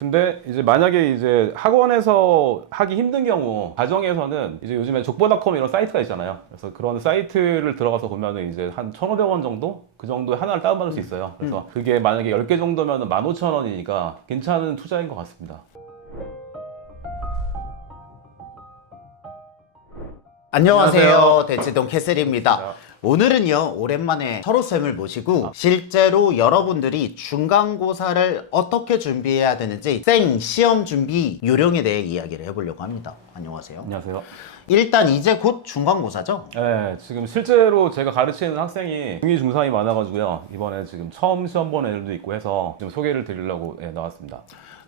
근데 이제 만약에 이제 학원에서 하기 힘든 경우 가정에서는 이제 요즘에 족보닷컴 이런 사이트가 있잖아요. 그래서 그런 사이트를 들어가서 보면은 이제 한 1,500원 정도? 그 정도에 하나를 다운받을 수 있어요. 그래서 그게 만약에 10개 정도면은 15,000원이니까 괜찮은 투자인 것 같습니다. 안녕하세요. 대치동 캐슬입니다. 반갑습니다. 오늘은요, 오랜만에 서로쌤을 모시고 실제로 여러분들이 중간고사를 어떻게 준비해야 되는지 시험 준비 요령에 대해 이야기를 해보려고 합니다. 안녕하세요. 안녕하세요. 일단 이제 곧 중간고사죠? 네, 지금 실제로 제가 가르치는 학생이 중2, 중3이 많아가지고요. 이번에 지금 처음 시험 본 애들도 있고 해서 좀 소개를 드리려고 나왔습니다.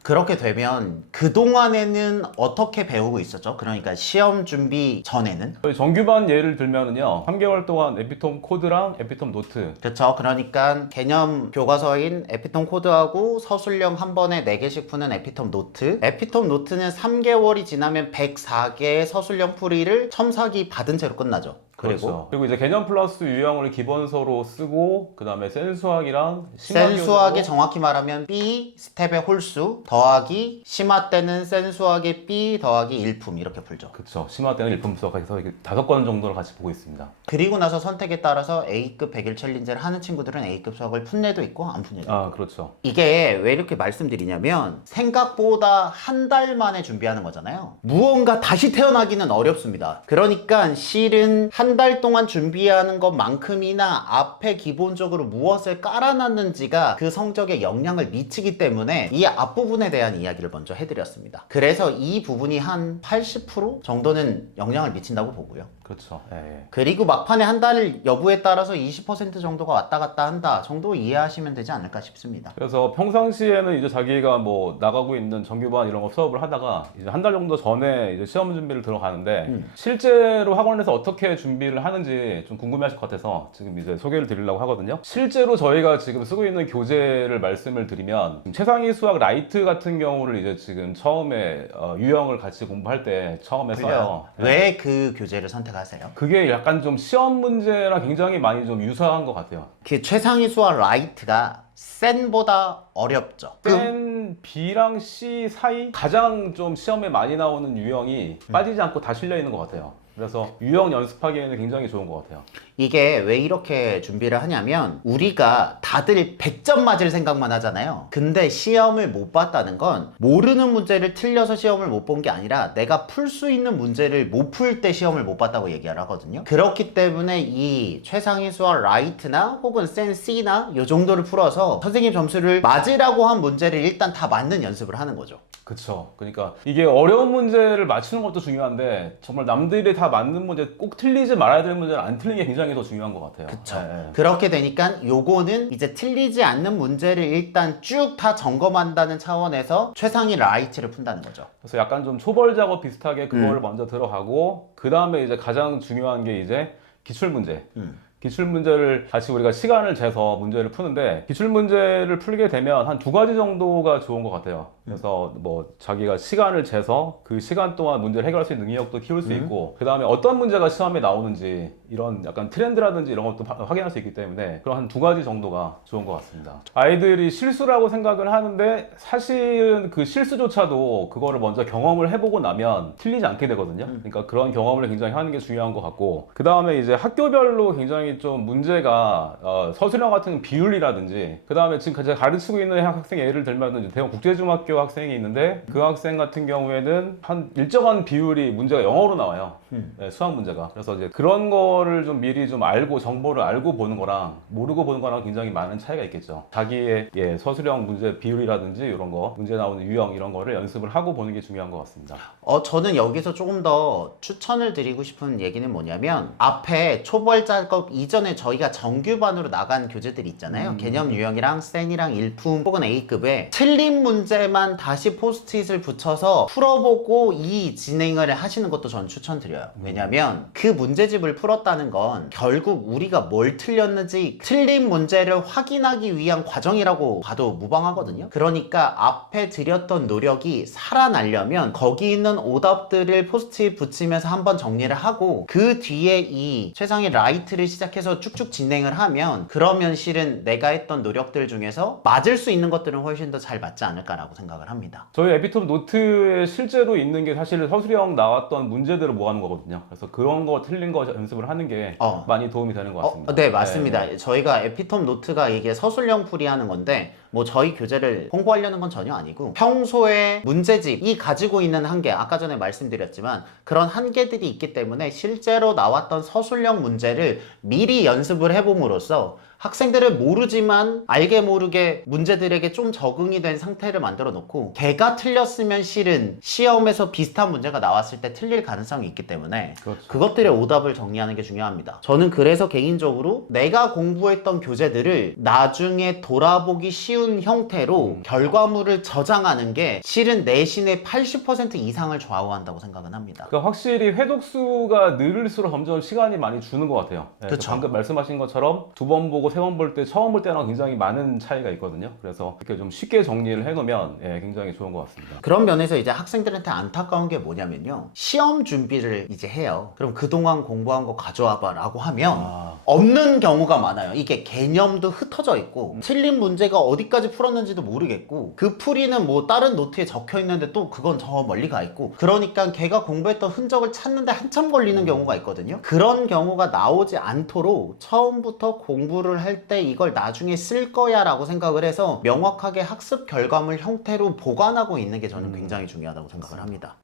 그렇게 되면 그동안에는 어떻게 배우고 있었죠? 그러니까 시험 준비 전에는? 저희 정규반 예를 들면은요, 3개월 동안 에피톰 코드랑 에피톰 노트. 그렇죠. 그러니까 개념 교과서인 에피톰 코드하고 서술형 한 번에 4개씩 푸는 에피톰 노트. 에피톰 노트는 3개월이 지나면 104개의 서술형 풀이를 첨삭이 받은 채로 끝나죠. 그리고 이제 개념 플러스 유형을 기본서로 쓰고, 그 다음에 센수학이랑 센수학이 정확히 말하면 B 스텝의 홀수 더하기 심화 때는 센수학의 B 더하기 일품 이렇게 풀죠. 그쵸. 심화 때는 일품 수학해서 5권 정도를 같이 보고 있습니다. 그리고 나서 선택에 따라서 A급 100일 챌린저를 하는 친구들은 A급 수학을 푼 애도 있고 안 푼 애도 있고. 아, 그렇죠. 이게 왜 이렇게 말씀드리냐면 생각보다 한 달 만에 준비하는 거잖아요. 무언가 다시 태어나기는 어렵습니다. 그러니까 실은 한 달 동안 준비하는 것만큼이나 앞에 기본적으로 무엇을 깔아놨는지가 그 성적에 영향을 미치기 때문에 이 앞부분에 대한 이야기를 먼저 해드렸습니다. 그래서 이 부분이 한 80% 정도는 영향을 미친다고 보고요. 그렇죠. 예, 예. 그리고 막판에 한 달 여부에 따라서 20% 정도가 왔다 갔다 한다 정도 이해하시면 되지 않을까 싶습니다. 그래서 평상시에는 이제 자기가 뭐 나가고 있는 정규반 이런 거 수업을 하다가 이제 한 달 정도 전에 이제 시험 준비를 들어가는데 실제로 학원에서 어떻게 준비를 하는지 좀 궁금해하실 것 같아서 지금 이제 소개를 드리려고 하거든요. 실제로 저희가 지금 쓰고 있는 교재를 말씀을 드리면 최상위 수학 라이트 같은 경우를 이제 지금 처음에 유형을 같이 공부할 때 처음에 써요. 왜 그 교재를 선택하세요? 그게 약간 좀 시험 문제랑 굉장히 많이 좀 유사한 것 같아요. 그 최상위 수학 라이트가 센보다 어렵죠. 센 B랑 C 사이 가장 좀 시험에 많이 나오는 유형이 빠지지 않고 다 실려 있는 것 같아요. 그래서 유형 연습하기에는 굉장히 좋은 것 같아요. 이게 왜 이렇게 준비를 하냐면 우리가 다들 100점 맞을 생각만 하잖아요. 근데 시험을 못 봤다는 건 모르는 문제를 틀려서 시험을 못 본 게 아니라 내가 풀 수 있는 문제를 못 풀 때 시험을 못 봤다고 얘기를 하거든요. 그렇기 때문에 이 최상위 수학 라이트나 혹은 센 C나 요 정도를 풀어서 선생님 점수를 맞으라고 한 문제를 일단 다 맞는 연습을 하는 거죠. 그쵸. 그러니까 이게 어려운 문제를 맞추는 것도 중요한데 정말 남들이 다 맞는 문제, 꼭 틀리지 말아야 되는 문제를 안 틀리는 게 굉장히 더 중요한 것 같아요. 그쵸. 예, 예. 그렇게 되니까 요거는 이제 틀리지 않는 문제를 일단 쭉 다 점검한다는 차원에서 최상위 라이트를 푼다는 거죠. 그래서 약간 좀 초벌 작업 비슷하게 그거를 먼저 들어가고 그 다음에 이제 가장 중요한 게 이제 기출 문제. 기출 문제를 다시 우리가 시간을 재서 문제를 푸는데 기출 문제를 풀게 되면 한 2가지 정도가 좋은 것 같아요. 그래서 뭐 자기가 시간을 재서 그 시간 동안 문제를 해결할 수 있는 능력도 키울 수 있고 그 다음에 어떤 문제가 시험에 나오는지 이런 약간 트렌드라든지 이런 것도 확인할 수 있기 때문에 그런 한 2가지 정도가 좋은 것 같습니다. 아이들이 실수라고 생각을 하는데 사실은 그 실수조차도 그거를 먼저 경험을 해보고 나면 틀리지 않게 되거든요. 그러니까 그런 경험을 굉장히 하는 게 중요한 것 같고 그 다음에 이제 학교별로 굉장히 좀 문제가 서술형 같은 비율이라든지 그 다음에 지금 제가 가르치고 있는 학생 예를 들면 이제 대형 국제중학교 학생이 있는데 그 학생 같은 경우에는 한 일정한 비율이 문제가 영어로 나와요. 네, 수학 문제가. 그래서 이제 그런 거를 좀 미리 좀 알고 정보를 알고 보는 거랑 모르고 보는 거랑 굉장히 많은 차이가 있겠죠. 자기의 서술형 문제 비율이라든지 이런 거 문제 나오는 유형 이런 거를 연습을 하고 보는 게 중요한 것 같습니다. 저는 여기서 조금 더 추천을 드리고 싶은 얘기는 뭐냐면 앞에 초벌 작업 이전에 저희가 정규반으로 나간 교재들이 있잖아요. 개념 유형이랑 센이랑 일품 혹은 A급에 틀린 문제만 다시 포스트잇을 붙여서 풀어보고 이 진행을 하시는 것도 저는 추천드려요. 왜냐면 그 문제집을 풀었다는 건 결국 우리가 뭘 틀렸는지 틀린 문제를 확인하기 위한 과정이라고 봐도 무방하거든요. 그러니까 앞에 들였던 노력이 살아나려면 거기 있는 오답들을 포스트잇 붙이면서 한번 정리를 하고 그 뒤에 이 최상위 라이트를 시작해서 쭉쭉 진행을 하면 그러면 실은 내가 했던 노력들 중에서 맞을 수 있는 것들은 훨씬 더 잘 맞지 않을까라고 생각합니다. 생각을 합니다. 저희 에피톱 노트에 실제로 있는 게 사실 서술형 나왔던 문제들을 모아놓은 거거든요. 그래서 그런 거 틀린 거 연습을 하는 게 많이 도움이 되는 것 같습니다. 네, 맞습니다. 저희가 에피톱 노트가 이게 서술형 풀이하는 건데 뭐 저희 교재를 홍보하려는 건 전혀 아니고 평소에 문제집이 가지고 있는 한계, 아까 전에 말씀드렸지만 그런 한계들이 있기 때문에 실제로 나왔던 서술형 문제를 미리 연습을 해봄으로써 학생들은 모르지만 알게 모르게 문제들에게 좀 적응이 된 상태를 만들어 놓고 걔가 틀렸으면 실은 시험에서 비슷한 문제가 나왔을 때 틀릴 가능성이 있기 때문에 그렇죠. 그것들의 오답을 정리하는 게 중요합니다. 저는 그래서 개인적으로 내가 공부했던 교재들을 나중에 돌아보기 쉬운 형태로 결과물을 저장하는 게 실은 내신의 80% 이상을 좌우한다고 생각은 합니다. 그러니까 확실히 회독수가 늘을수록 점점 시간이 많이 주는 것 같아요. 그쵸. 방금 말씀하신 것처럼 두 번 보고 세 번 볼 때 처음 볼 때랑 굉장히 많은 차이가 있거든요. 그래서 이렇게 좀 쉽게 정리를 해놓으면 굉장히 좋은 것 같습니다. 그런 면에서 이제 학생들한테 안타까운 게 뭐냐면요. 시험 준비를 이제 해요. 그럼 그동안 공부한 거 가져와봐 라고 하면 없는 경우가 많아요. 이게 개념도 흩어져 있고 틀린 문제가 어디까지 풀었는지도 모르겠고 그 풀이는 뭐 다른 노트에 적혀 있는데 또 그건 저 멀리 가 있고 그러니까 걔가 공부했던 흔적을 찾는데 한참 걸리는 경우가 있거든요. 그런 경우가 나오지 않도록 처음부터 공부를 할 때 이걸 나중에 쓸 거야 라고 생각을 해서 명확하게 학습 결과물 형태로 보관하고 있는 게 저는 굉장히 중요하다고 생각을 합니다.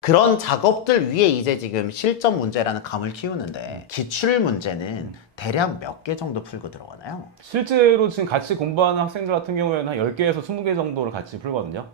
그런 작업들 위에 이제 지금 실전 문제라는 감을 키우는데 기출 문제는 대략 몇 개 정도 풀고 들어가나요? 실제로 지금 같이 공부하는 학생들 같은 경우에는 한 10개에서 20개 정도를 같이 풀거든요.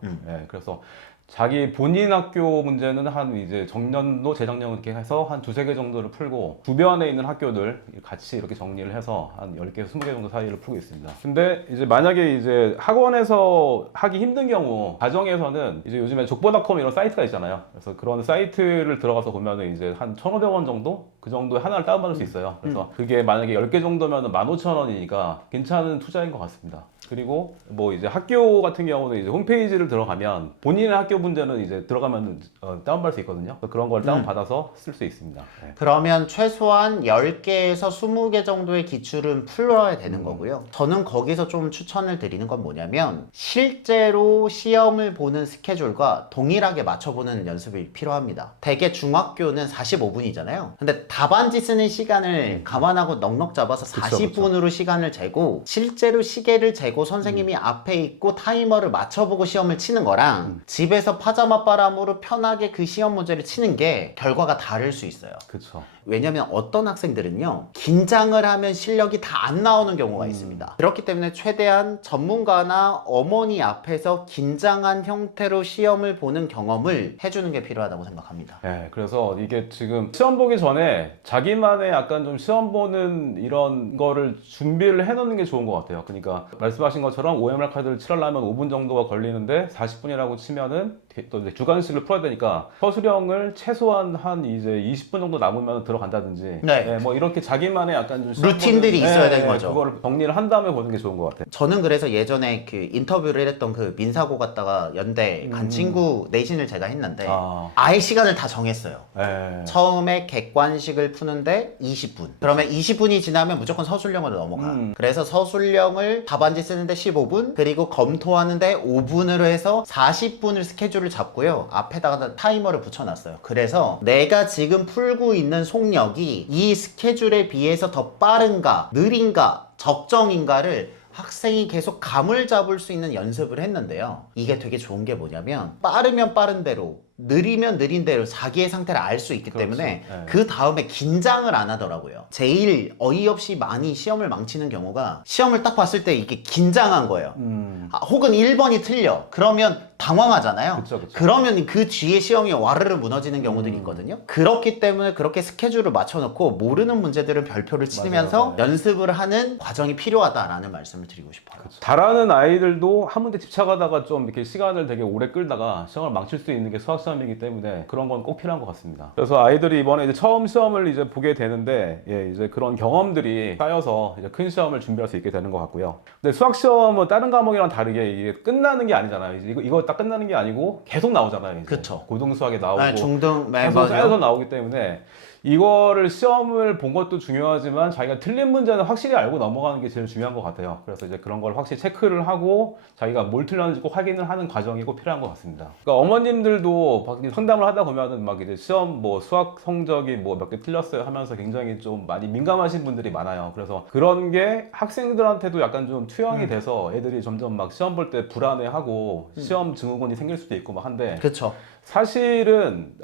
그래서 자기 본인 학교 문제는 한 이제 정년도 재작년 이렇게 해서 한 두세 개 정도를 풀고 주변에 있는 학교들 같이 이렇게 정리를 해서 한 10개에서 20개 정도 사이를 풀고 있습니다. 근데 이제 만약에 이제 학원에서 하기 힘든 경우 가정에서는 이제 요즘에 족보닷컴 이런 사이트가 있잖아요. 그래서 그런 사이트를 들어가서 보면은 이제 한 1,500원 정도? 그 정도에 하나를 다운받을 수 있어요. 그래서 그게 만약에 10개 정도면 15,000원이니까 괜찮은 투자인 것 같습니다. 그리고 뭐 이제 학교 같은 경우는 이제 홈페이지를 들어가면 본인의 학교 문제는 이제 들어가면 다운받을 수 있거든요. 그런 걸 다운받아서 쓸 수 있습니다. 그러면 최소한 10개에서 20개 정도의 기출은 풀어야 되는 거고요. 저는 거기서 좀 추천을 드리는 건 뭐냐면 실제로 시험을 보는 스케줄과 동일하게 맞춰보는 연습이 필요합니다. 대개 중학교는 45분이잖아요. 근데 답안지 쓰는 시간을 감안하고 넉넉 잡아서 40분으로 시간을 재고 실제로 시계를 재고 선생님이 앞에 있고 타이머를 맞춰보고 시험을 치는 거랑 집에서 파자마 바람으로 편하게 그 시험 문제를 치는 게 결과가 다를 수 있어요. 그렇죠. 왜냐면 어떤 학생들은요 긴장을 하면 실력이 다 안 나오는 경우가 있습니다. 그렇기 때문에 최대한 전문가나 어머니 앞에서 긴장한 형태로 시험을 보는 경험을 해주는 게 필요하다고 생각합니다. 그래서 이게 지금 시험 보기 전에 자기만의 약간 좀 시험 보는 이런 거를 준비를 해놓는 게 좋은 것 같아요. 그러니까 말씀하신 것처럼 OMR 카드를 칠하려면 5분 정도가 걸리는데 40분이라고 치면은 또 이제 주관식을 풀어야 되니까 서술형을 최소한 한 이제 20분 정도 남으면 들어간다든지 뭐 이렇게 자기만의 약간 좀 루틴들이 있어야 되는 거죠. 그거를 정리를 한 다음에 보는 게 좋은 것 같아요. 저는 그래서 예전에 그 인터뷰를 했던 그 민사고 갔다가 연대 간 친구 내신을 제가 했는데 아예 시간을 다 정했어요. 처음에 객관식을 푸는데 20분. 그러면 20분이 지나면 무조건 서술형으로 넘어가. 그래서 서술형을 답안지 쓰는데 15분, 그리고 검토하는데 5분으로 해서 40분을 스케줄을 잡고요. 앞에다가 타이머를 붙여놨어요. 그래서 내가 지금 풀고 있는 속력이 이 스케줄에 비해서 더 빠른가, 느린가, 적정인가를 학생이 계속 감을 잡을 수 있는 연습을 했는데요. 이게 되게 좋은 게 뭐냐면 빠르면 빠른 대로 느리면 느린 대로 자기의 상태를 알 수 있기 때문에 그 다음에 긴장을 안 하더라고요. 제일 어이없이 많이 시험을 망치는 경우가 시험을 딱 봤을 때 이게 긴장한 거예요. 혹은 1번이 틀려. 그러면 당황하잖아요. 그러면 그 뒤에 시험이 와르르 무너지는 경우들이 있거든요. 그렇기 때문에 그렇게 스케줄을 맞춰놓고 모르는 문제들은 별표를 치면서 연습을 하는 과정이 필요하다라는 말씀을 드리고 싶어요. 잘하는 아이들도 한 문제 집착하다가 좀 이렇게 시간을 되게 오래 끌다가 시험을 망칠 수 있는 게 수학 시험이기 때문에 그런 건 꼭 필요한 것 같습니다. 그래서 아이들이 이번에 이제 처음 시험을 이제 보게 되는데 이제 그런 경험들이 쌓여서 이제 큰 시험을 준비할 수 있게 되는 것 같고요. 근데 수학 시험은 다른 과목이랑 다르게 이게 끝나는 게 아니잖아요. 이거 딱 끝나는 게 아니고 계속 나오잖아요. 그렇죠. 고등 수학에 나오고 중등 계속 쌓여서 나오기 때문에 이거를 시험을 본 것도 중요하지만 자기가 틀린 문제는 확실히 알고 넘어가는 게 제일 중요한 것 같아요. 그래서 이제 그런 걸 확실히 체크를 하고 자기가 뭘 틀렸는지 꼭 확인을 하는 과정이 꼭 필요한 것 같습니다. 그러니까 어머님들도 상담을 하다 보면은 막 이제 시험 뭐 수학 성적이 뭐 몇 개 틀렸어요 하면서 굉장히 좀 많이 민감하신 분들이 많아요. 그래서 그런 게 학생들한테도 약간 좀 투영이 돼서 애들이 점점 막 시험 볼 때 불안해하고 시험 증후군이 생길 수도 있고 막 한데 그쵸. 사실은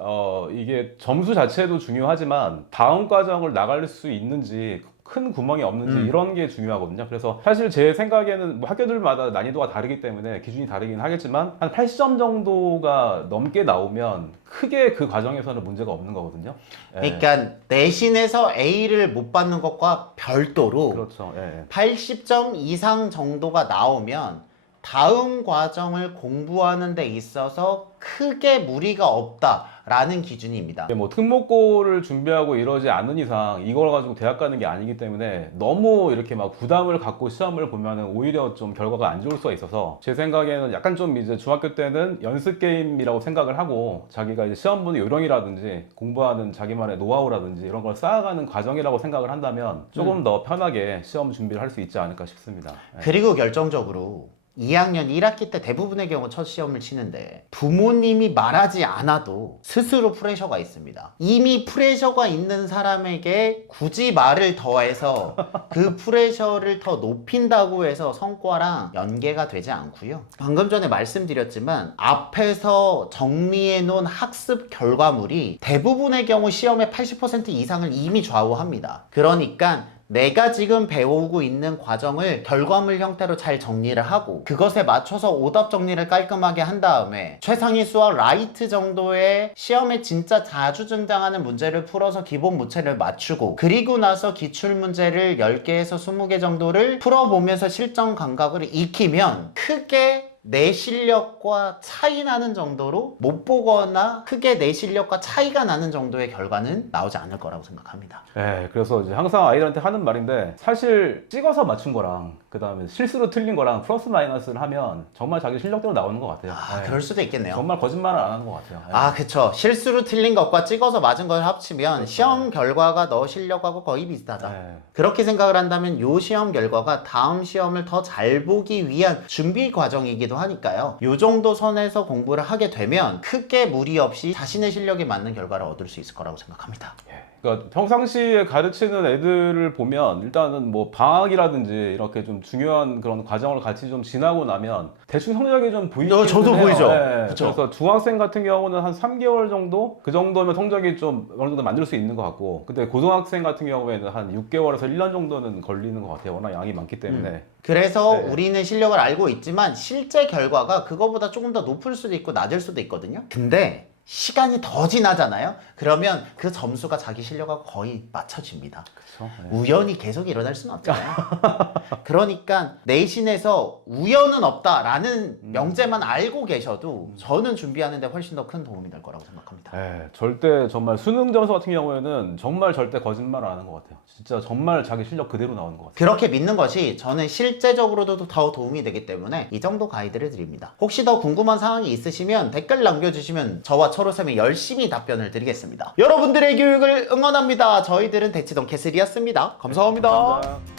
이게 점수 자체도 중요하지만 다음 과정을 나갈 수 있는지 큰 구멍이 없는지 이런 게 중요하거든요. 그래서 사실 제 생각에는 뭐 학교들마다 난이도가 다르기 때문에 기준이 다르긴 하겠지만 한 80점 정도가 넘게 나오면 크게 그 과정에서는 문제가 없는 거거든요. 예. 그러니까 내신에서 A를 못 받는 것과 별도로 그렇죠. 예. 80점 이상 정도가 나오면 다음 과정을 공부하는 데 있어서 크게 무리가 없다라는 기준입니다. 뭐 특목고를 준비하고 이러지 않는 이상 이걸 가지고 대학 가는 게 아니기 때문에 너무 이렇게 막 부담을 갖고 시험을 보면은 오히려 좀 결과가 안 좋을 수가 있어서 제 생각에는 약간 좀 이제 중학교 때는 연습 게임이라고 생각을 하고 자기가 이제 시험 보는 요령이라든지 공부하는 자기만의 노하우라든지 이런 걸 쌓아가는 과정이라고 생각을 한다면 조금 더 편하게 시험 준비를 할 수 있지 않을까 싶습니다. 예. 그리고 결정적으로 2학년 1학기 때 대부분의 경우 첫 시험을 치는데 부모님이 말하지 않아도 스스로 프레셔가 있습니다. 이미 프레셔가 있는 사람에게 굳이 말을 더해서 그 프레셔를 더 높인다고 해서 성과랑 연계가 되지 않고요. 방금 전에 말씀드렸지만 앞에서 정리해 놓은 학습 결과물이 대부분의 경우 시험의 80% 이상을 이미 좌우합니다. 그러니까 내가 지금 배우고 있는 과정을 결과물 형태로 잘 정리를 하고 그것에 맞춰서 오답 정리를 깔끔하게 한 다음에 최상위 수와 라이트 정도의 시험에 진짜 자주 등장하는 문제를 풀어서 기본 무체를 맞추고 그리고 나서 기출문제를 10개에서 20개 정도를 풀어보면서 실전 감각을 익히면 크게 내 실력과 차이 나는 정도로 못 보거나 크게 내 실력과 차이가 나는 정도의 결과는 나오지 않을 거라고 생각합니다. 네, 그래서 이제 항상 아이들한테 하는 말인데 사실 찍어서 맞춘 거랑 그 다음에 실수로 틀린 거랑 플러스 마이너스를 하면 정말 자기 실력대로 나오는 것 같아요. 네. 그럴 수도 있겠네요. 정말 거짓말을 안 하는 것 같아요. 네. 아, 그쵸. 실수로 틀린 것과 찍어서 맞은 걸 합치면 시험 결과가 너 실력하고 거의 비슷하다. 네. 그렇게 생각을 한다면 요 시험 결과가 다음 시험을 더 잘 보기 위한 준비 과정이기도 하니까요. 요 정도 선에서 공부를 하게 되면 크게 무리 없이 자신의 실력에 맞는 결과를 얻을 수 있을 거라고 생각합니다. 그러니까 평상시에 가르치는 애들을 보면 일단은 뭐 방학이라든지 이렇게 좀 중요한 그런 과정을 같이 좀 지나고 나면 대충 성적이 좀 보이긴 저도 해요. 보이죠. 네. 그쵸. 그래서 중학생 같은 경우는 한 3개월 정도? 그 정도면 성적이 좀 어느 정도 만들 수 있는 것 같고 근데 고등학생 같은 경우에는 한 6개월에서 1년 정도는 걸리는 것 같아요. 워낙 양이 많기 때문에. 그래서 네. 우리는 실력을 알고 있지만 실제 결과가 그거보다 조금 더 높을 수도 있고 낮을 수도 있거든요. 근데 시간이 더 지나잖아요. 그러면 그 점수가 자기 실력하고 거의 맞춰집니다. 그쵸? 네. 우연히 계속 일어날 수는 없잖아요. 그러니까 내신에서 우연은 없다라는 명제만 알고 계셔도 저는 준비하는데 훨씬 더 큰 도움이 될 거라고 생각합니다. 네, 절대 정말 수능 점수 같은 경우에는 정말 절대 거짓말 안 하는 것 같아요. 진짜 정말 자기 실력 그대로 나오는 것 같아요. 그렇게 믿는 것이 저는 실제적으로도 더 도움이 되기 때문에 이 정도 가이드를 드립니다. 혹시 더 궁금한 사항이 있으시면 댓글 남겨주시면 저와 초로쌤이 열심히 답변을 드리겠습니다. 여러분들의 교육을 응원합니다. 저희들은 대치동 캐슬이었습니다. 감사합니다. 감사합니다.